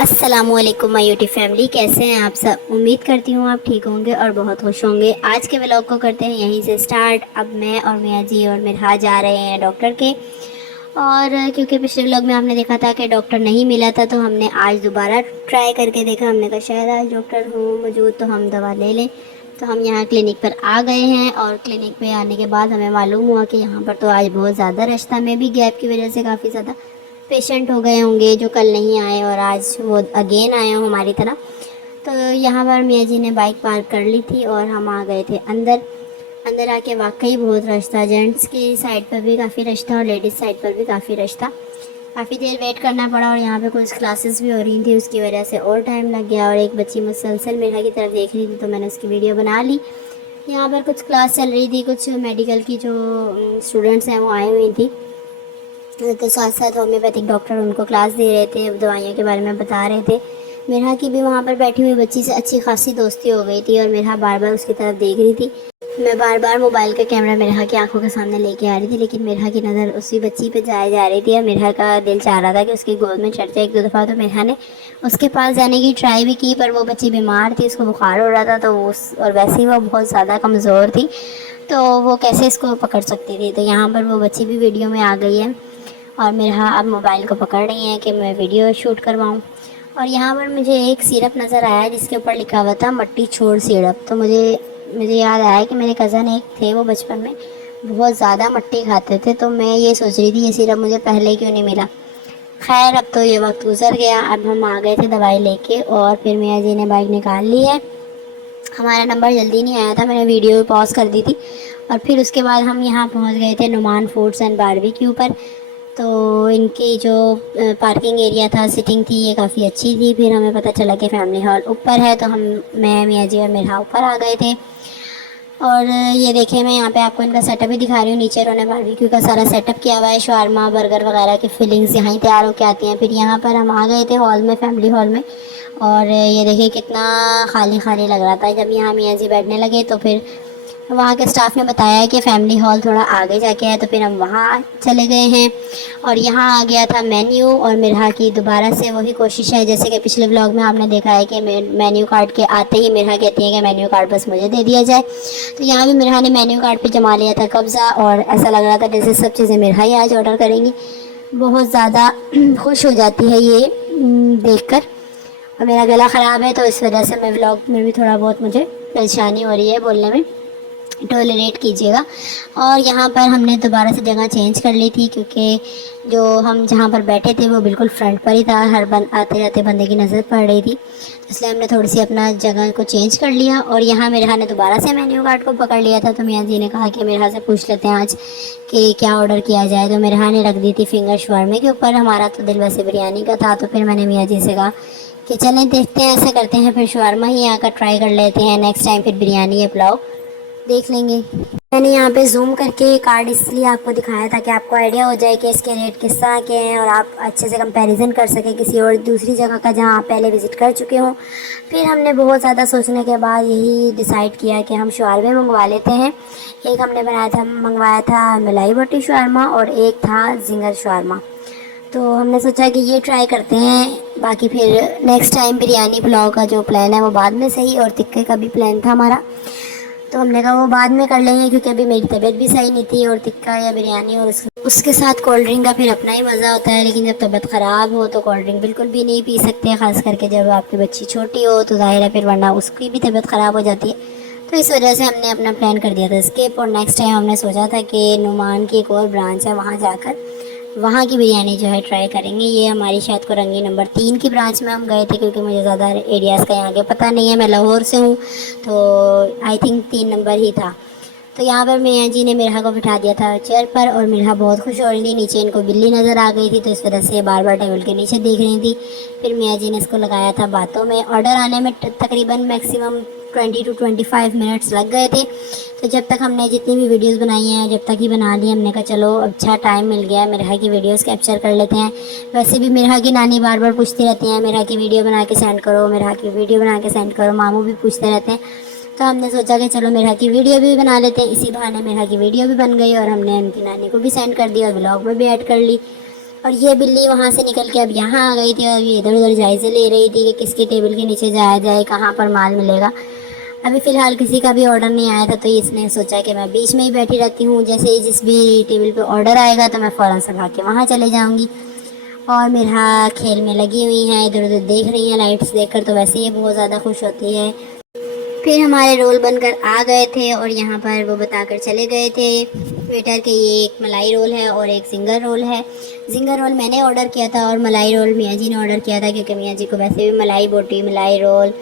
अस्सलामुअलैकुम my YouTube family, कैसे हैं आप सब। उम्मीद करती हूँ आप ठीक होंगे और बहुत खुश होंगे। आज के व्लॉग को करते हैं यहीं से स्टार्ट। अब मैं और मियाँ जी और मिरहा जा रहे हैं डॉक्टर के। और क्योंकि पिछले व्लॉग में आपने देखा था कि डॉक्टर नहीं मिला था, तो हमने आज दोबारा ट्राई करके देखा। हमने कहा शायद आज डॉक्टर हो मौजूद तो हम दवा ले लें। तो हम यहाँ क्लिनिक पर आ गए हैं और क्लिनिक पे आने के बाद हमें मालूम हुआ कि यहाँ पर तो आज बहुत ज़्यादा रश था। मैं भी गैप की वजह से काफ़ी ज़्यादा पेशेंट हो गए होंगे जो कल नहीं आए और आज वो अगेन आए हों हमारी तरह। तो यहाँ पर मियाँ जी ने बाइक पार्क कर ली थी और हम आ गए थे अंदर। अंदर आके वाकई बहुत रश था। जेंट्स की साइड पर भी काफ़ी रश था और लेडीज़ साइड पर भी काफ़ी रश था। काफ़ी देर वेट करना पड़ा और यहाँ पे कुछ क्लासेस भी हो रही थी, उसकी वजह से और टाइम लग गया। और एक बच्ची मुसलसल मेरा की तरफ देख रही थी तो मैंने उसकी वीडियो बना ली। यहाँ पर कुछ क्लास चल रही थी, कुछ मेडिकल की जो स्टूडेंट्स हैं वो आई हुई थी, तो साथ साथ होम्योपैथिक डॉक्टर उनको क्लास दे रहे थे, दवाइयों के बारे में बता रहे थे। मेरा की भी वहाँ पर बैठी हुई बच्ची से अच्छी खासी दोस्ती हो गई थी और मेरा बार बार उसकी तरफ देख रही थी। मैं बार बार मोबाइल का कैमरा मेरा की आंखों के सामने लेके आ रही थी, लेकिन मेरा की नज़र उसी बच्ची पे जा रही थी और मेरा का दिल चाह रहा था कि उसकी गोद में चढ़ जाए एक दो दफ़ा। तो मेरा ने उसके पास जाने की ट्राई भी की, पर वो बच्ची बीमार थी, उसको बुखार हो रहा था। तो और वैसे ही वो बहुत ज़्यादा कमज़ोर थी, तो वो कैसे इसको पकड़ सकती थी। तो यहाँ पर वो बच्ची भी वीडियो में आ गई है और मेरा अब मोबाइल को पकड़ रही हैं कि मैं वीडियो शूट करवाऊँ। और यहाँ पर मुझे एक सिरप नज़र आया जिसके ऊपर लिखा हुआ था मट्टी छोड़ सिरप। तो मुझे याद आया कि मेरे कज़न एक थे, वो बचपन में बहुत ज़्यादा मट्टी खाते थे। तो मैं ये सोच रही थी ये सिरप मुझे पहले क्यों नहीं मिला। खैर अब तो ये वक्त गुजर गया। अब हम आ गए थे दवाई लेके और फिर मियाँ जी ने बाइक निकाल ली है। हमारा नंबर जल्दी नहीं आया था, मैंने वीडियो पॉज कर दी थी। और फिर उसके बाद हम यहाँ पहुँच गए थे नुमान फूड्स एंड बारबेक्यू पर। तो इनकी जो पार्किंग एरिया था, सिटिंग थी, ये काफ़ी अच्छी थी। फिर हमें पता चला कि फैमिली हॉल ऊपर है, तो मैं मियाँ जी और मेरा ऊपर आ गए थे। और ये देखें, मैं यहाँ पे आपको इनका सेटअप भी दिखा रही हूँ। नीचे उन्होंने बारबेक्यू का सारा सेटअप किया हुआ है। शावरमा बर्गर वगैरह की फिलिंग्स यहाँ ही तैयार होकर आती हैं। फिर यहाँ पर हम आ गए थे हॉल में, फैमिली हॉल में। और ये देखिए कितना खाली खाली लग रहा था। जब यहाँ मियाँ जी बैठने लगे तो फिर वहाँ के स्टाफ ने बताया कि फ़ैमिली हॉल थोड़ा आगे जाके है, तो फिर हम वहाँ चले गए हैं। और यहाँ आ गया था मेन्यू। और मिरहा की दोबारा से वही कोशिश है जैसे कि पिछले व्लॉग में आपने देखा है कि मेन्यू कार्ड के आते ही मिरहा कहती है कि मेन्यू कार्ड बस मुझे दे दिया जाए। तो यहाँ भी मिरहा ने मेन्यू कार्ड पे जमा लिया था कब्ज़ा और ऐसा लग रहा था जैसे सब चीज़ें मिरहा ही आज ऑर्डर करेंगी। बहुत ज़्यादा खुश हो जाती है ये देख कर। और मेरा गला ख़राब है तो इस वजह से मैं व्लॉग में भी थोड़ा बहुत मुझे परेशानी हो रही है बोलने में, टॉलरेट कीजिएगा। और यहाँ पर हमने दोबारा से जगह चेंज कर ली थी क्योंकि जो हम जहाँ पर बैठे थे वो बिल्कुल फ्रंट पर ही था। हर आते जाते बंदे की नज़र पड़ रही थी, तो इसलिए हमने थोड़ी सी अपना जगह को चेंज कर लिया। और यहाँ मेरा ने दोबारा से मेन्यू कार्ड को पकड़ लिया था, तो मियाँ जी ने कहा कि मेरा से पूछ लेते हैं आज कि क्या ऑर्डर किया जाए। तो मेरा ने रख दी थी फिंगर शवारमे के ऊपर। हमारा तो दिल वैसे बिरयानी का था, तो फिर मैंने मियाँ जी से कहा कि चलें देखते हैं, ऐसा करते हैं फिर शवारमा ही आकर ट्राई कर लेते हैं। नेक्स्ट टाइम फिर बिरयानी या पुलाव देख लेंगे। मैंने यहाँ पे जूम करके कार्ड इसलिए आपको दिखाया था कि आपको आइडिया हो जाए कि इसके रेट किस तरह के हैं और आप अच्छे से कंपैरिजन कर सकें किसी और दूसरी जगह का जहाँ आप पहले विज़िट कर चुके हों। फिर हमने बहुत ज़्यादा सोचने के बाद यही डिसाइड किया कि हम शवारमे मंगवा लेते हैं। एक हमने मंगवाया था मलाई बोटी शवारमा और एक था जिंगर शवारमा। तो हमने सोचा कि ये ट्राई करते हैं, बाकी फिर नेक्स्ट टाइम बिरयानी पुलाव का जो प्लान है वो बाद में सही, और टिक्के का भी प्लान था हमारा, तो हमने कहा वो बाद में कर लेंगे क्योंकि अभी मेरी तबीयत भी सही नहीं थी। और टिक्का या बिरयानी और उसके साथ कोल्ड ड्रिंक का फिर अपना ही मज़ा होता है, लेकिन जब तबीयत ख़राब हो तो कोल्ड ड्रिंक बिल्कुल भी नहीं पी सकते, ख़ास करके जब आपकी बच्ची छोटी हो तो ज़ाहिर है फिर वरना उसकी भी तबीयत ख़राब हो जाती है। तो इस वजह से हमने अपना प्लान कर दिया था स्किप। और नेक्स्ट टाइम हमने सोचा था कि नुमान की एक और ब्रांच है, वहाँ जाकर वहाँ की बिरयानी जो है ट्राई करेंगे। ये हमारी शायद कोरंगी नंबर 3 की ब्रांच में हम गए थे क्योंकि मुझे ज़्यादा एरियाज़ का यहाँ के पता नहीं है, मैं लाहौर से हूँ, तो आई थिंक 3 नंबर ही था। तो यहाँ पर मियाँ जी ने मिरहा को बिठा दिया था चेयर पर और मिरहा बहुत खुश हो रही थी। नीचे इनको बिल्ली नज़र आ गई थी तो इस वजह से बार बार टेबल के नीचे देख रही थी। फिर मियाँ जी ने इसको लगाया था बातों में। ऑर्डर आने में तकरीबन मैक्सिमम 20 to 25 मिनट्स लग गए थे। तो जब तक हमने जितनी भी वीडियोस बनाई हैं जब तक ही बना ली, हमने कहा चलो अच्छा टाइम मिल गया है, मिरहा की वीडियोस कैप्चर कर लेते हैं। वैसे भी मिरहा की नानी बार बार पूछती रहती हैं मिरहा की वीडियो बना के सेंड करो, मिरहा की वीडियो बना के सेंड करो, मामू भी पूछते रहते हैं। तो हमने सोचा कि चलो मेरा की वीडियो भी बना लेते हैं। इसी बहाने मेरा की वीडियो भी बन गई और हमने उनकी नानी को भी सेंड कर दिया और व्लॉग में भी ऐड कर ली। और ये बिल्ली वहाँ से निकल के अब यहाँ आ गई थी और ये इधर उधर जायज़े ले रही थी कि किसके टेबल के नीचे जाया जाए, कहाँ पर माल मिलेगा। अभी फ़िलहाल किसी का भी ऑर्डर नहीं आया था, तो इसने सोचा कि मैं बीच में ही बैठी रहती हूँ, जैसे ही जिस भी टेबल पे ऑर्डर आएगा तो मैं फ़ौरन से भाग के वहाँ चले जाऊँगी। और मेरा खेल में लगी हुई हैं, इधर उधर देख रही हैं लाइट्स देखकर, तो वैसे ही बहुत ज़्यादा खुश होती है। फिर हमारे रोल बनकर आ गए थे और यहाँ पर वो बताकर चले गए थे वेटर के ये एक मलाई रोल है और एक जिंगर रोल है। जिंगर रोल मैंने ऑर्डर किया था और मलाई रोल मियाँ जी ने ऑर्डर किया था, क्योंकि मियाँ जी को वैसे भी मलाई बोटी, मलाई रोल,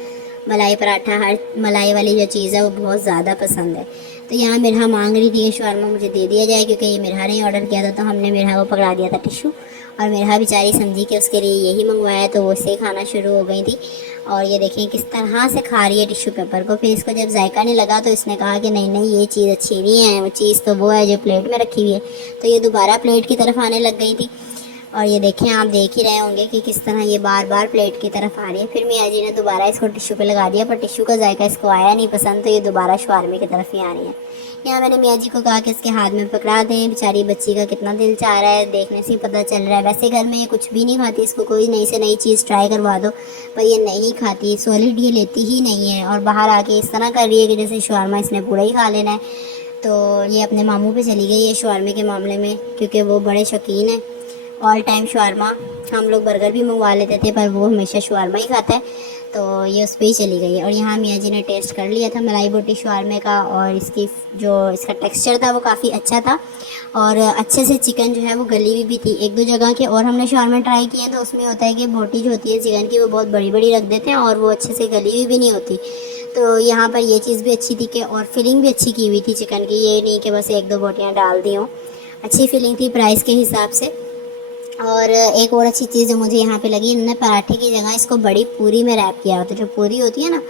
मलाई पराठा, हर मलाई वाली जो चीज़ है वो बहुत ज़्यादा पसंद है। तो यहाँ मिरहा मांग रही थी कि शवारमा मुझे दे दिया जाए, क्योंकि ये मिरहा ने ऑर्डर किया था, तो हमने मिरहा को पकड़ा दिया था टिश्यू। और मिरहा बेचारी समझी कि उसके लिए यही मंगवाया, तो वो उससे खाना शुरू हो गई थी। और ये देखें किस तरह से खा रही है टिश्यू पेपर को। फिर इसको जब जायका नहीं लगा तो इसने कहा कि नहीं नहीं, ये चीज़ अच्छी नहीं है, वो चीज़ तो वो है जो प्लेट में रखी हुई है। तो ये दोबारा प्लेट की तरफ आने लग गई थी। और ये देखें, आप देख ही रहे होंगे कि किस तरह ये बार बार प्लेट की तरफ आ रही है। फिर मियाँ जी ने दोबारा इसको टिश्यू पे लगा दिया, पर टिश्यू का जायका इसको आया नहीं पसंद, तो ये दोबारा शवारमे की तरफ ही आ रही है। यहाँ मैंने मियाँ जी को कहा कि इसके हाथ में पकड़ा दें, बेचारी बच्ची का कितना दिल चाह रहा है, देखने से ही पता चल रहा है। वैसे घर में ये कुछ भी नहीं खाती, इसको कोई नई से नई चीज़ ट्राई करवा दो पर ये नहीं खाती, सॉलिड ये लेती ही नहीं है। और बाहर आके इस तरह कर रही है कि जैसे शवारमा इसने पूरा ही खा लेना है। तो ये अपने मामू पे चली गई है शवारमे के मामले में, क्योंकि वो बड़े शौकीन हैं ऑल टाइम शवारमा। हम लोग बर्गर भी मंगवा लेते थे पर वो हमेशा शवारमा ही खाता है, तो ये उस पर ही चली गई है। और यहाँ मियाँ जी ने टेस्ट कर लिया था मलाई बोटी शवारमे का, और इसकी जो इसका टेक्सचर था वो काफ़ी अच्छा था और अच्छे से चिकन जो है वो गली हुई भी थी। एक दो जगह के और हमने शवारमे ट्राई किए तो उसमें होता है कि बोटी जो होती है चिकन की वो बहुत बड़ी बड़ी रख देते हैं और वो अच्छे से गली हुई भी नहीं होती। तो यहाँ पर ये चीज़ भी अच्छी थी कि और फिलिंग भी अच्छी की हुई थी चिकन की, ये नहीं कि बस एक दो बोटियाँ डाल दी हों। अच्छी फिलिंग थी प्राइस के हिसाब से। और एक और अच्छी चीज़ जो मुझे यहाँ पे लगी, इन्होंने पराठे की जगह इसको बड़ी पूरी में रैप किया होता है। जो पूरी होती है ना,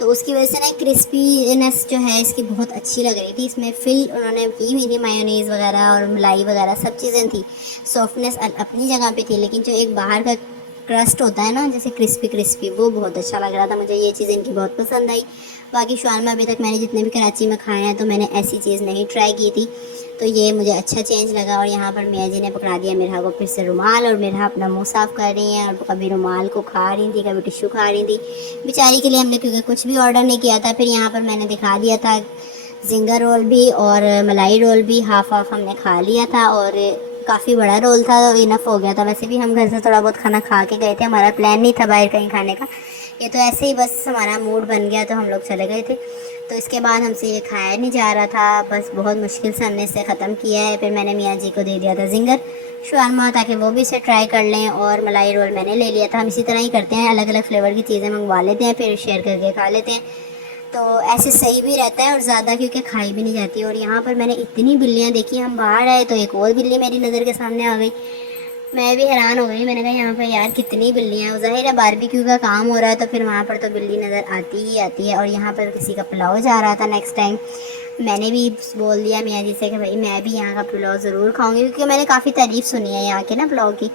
तो उसकी वजह से ना क्रिस्पीनेस जो है इसकी बहुत अच्छी लग रही थी। इसमें फिल उन्होंने की हुई थी, मायोनीज़ वगैरह और मलाई वगैरह सब चीज़ें थी। सॉफ्टनेस अपनी जगह पे थी, लेकिन जो एक बाहर का क्रस्ट होता है ना जैसे क्रिस्पी क्रिस्पी, वो बहुत अच्छा लग रहा था मुझे। ये चीज़ इनकी बहुत पसंद आई। बाकी शवारमा अभी तक मैंने जितने भी कराची में खाए हैं तो मैंने ऐसी चीज़ नहीं ट्राई की थी, तो ये मुझे अच्छा चेंज लगा। और यहाँ पर मियाँ जी ने पकड़ा दिया मिरहा को फिर से रुमाल, और मिरहा अपना मुंह साफ़ कर रही हैं और कभी रुमाल को खा रही थी, कभी टिश्यू खा रही थी। बेचारी के लिए हमने क्योंकि कुछ भी ऑर्डर नहीं किया था। फिर यहाँ पर मैंने दिखा दिया था जिंगर रोल भी और मलाई रोल भी हाफ़ हाफ़ हमने खा लिया था, और काफ़ी बड़ा रोल था, इनफ हो गया था। वैसे भी हम घर से थोड़ा बहुत खाना खा के गए थे, हमारा प्लान नहीं था बाहर कहीं खाने का, ये तो ऐसे ही बस हमारा मूड बन गया तो हम लोग चले गए थे। तो इसके बाद हमसे ये खाया नहीं जा रहा था, बस बहुत मुश्किल से हमने इसे ख़त्म किया है। फिर मैंने मियाँ जी को दे दिया था जिंगर शवारमा ताकि वो भी इसे ट्राई कर लें, और मलाई रोल मैंने ले लिया था। हम इसी तरह ही करते हैं, अलग अलग फ्लेवर की चीज़ें मंगवा लेते हैं फिर शेयर करके खा लेते हैं, तो ऐसे सही भी रहता है और ज़्यादा क्योंकि खाई भी नहीं जाती। और यहाँ पर मैंने इतनी बिल्लियाँ देखी, हम बाहर आए तो एक और बिल्ली मेरी नज़र के सामने आ गई। मैं भी हैरान हो गई, मैंने कहा यहाँ पर यार कितनी बिल्लियाँ हैं। ज़ाहिर है बारबेक्यू का काम हो रहा है तो फिर वहाँ पर तो बिल्ली नज़र आती ही आती है। और यहाँ पर किसी का पुलाव जा रहा था नेक्स्ट टाइम, मैंने भी बोल दिया मियाँ जी से कि भाई मैं भी यहाँ का पुलाव ज़रूर खाऊंगी, क्योंकि मैंने काफ़ी तारीफ़ सुनी है यहाँ के ना पुलाव की,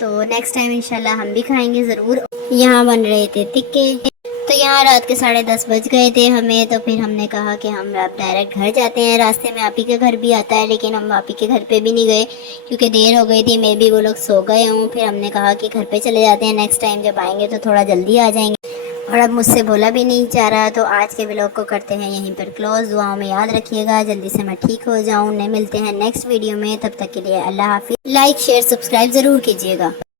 तो नेक्स्ट टाइम इंशाल्लाह हम भी खाएंगे ज़रूर। यहाँ बन रहे थे टिक्के। तो यहाँ रात के 10:30 बज गए थे हमें, तो फिर हमने कहा कि हम अब डायरेक्ट घर जाते हैं। रास्ते में आप ही के घर भी आता है, लेकिन हम आप ही के घर पे भी नहीं गए क्योंकि देर हो गई थी, मे बी वो लोग सो गए हों। फिर हमने कहा कि घर पे चले जाते हैं, नेक्स्ट टाइम जब आएंगे तो थोड़ा जल्दी आ जाएंगे। और अब मुझसे बोला भी नहीं जा रहा, तो आज के व्लॉग को करते हैं यहीं पर क्लोज। दुआओं में याद रखिएगा जल्दी से मैं ठीक हो जाऊँ। मिलते हैं नेक्स्ट वीडियो में, तब तक के लिए अल्लाह हाफिज़। लाइक शेयर सब्सक्राइब ज़रूर कीजिएगा।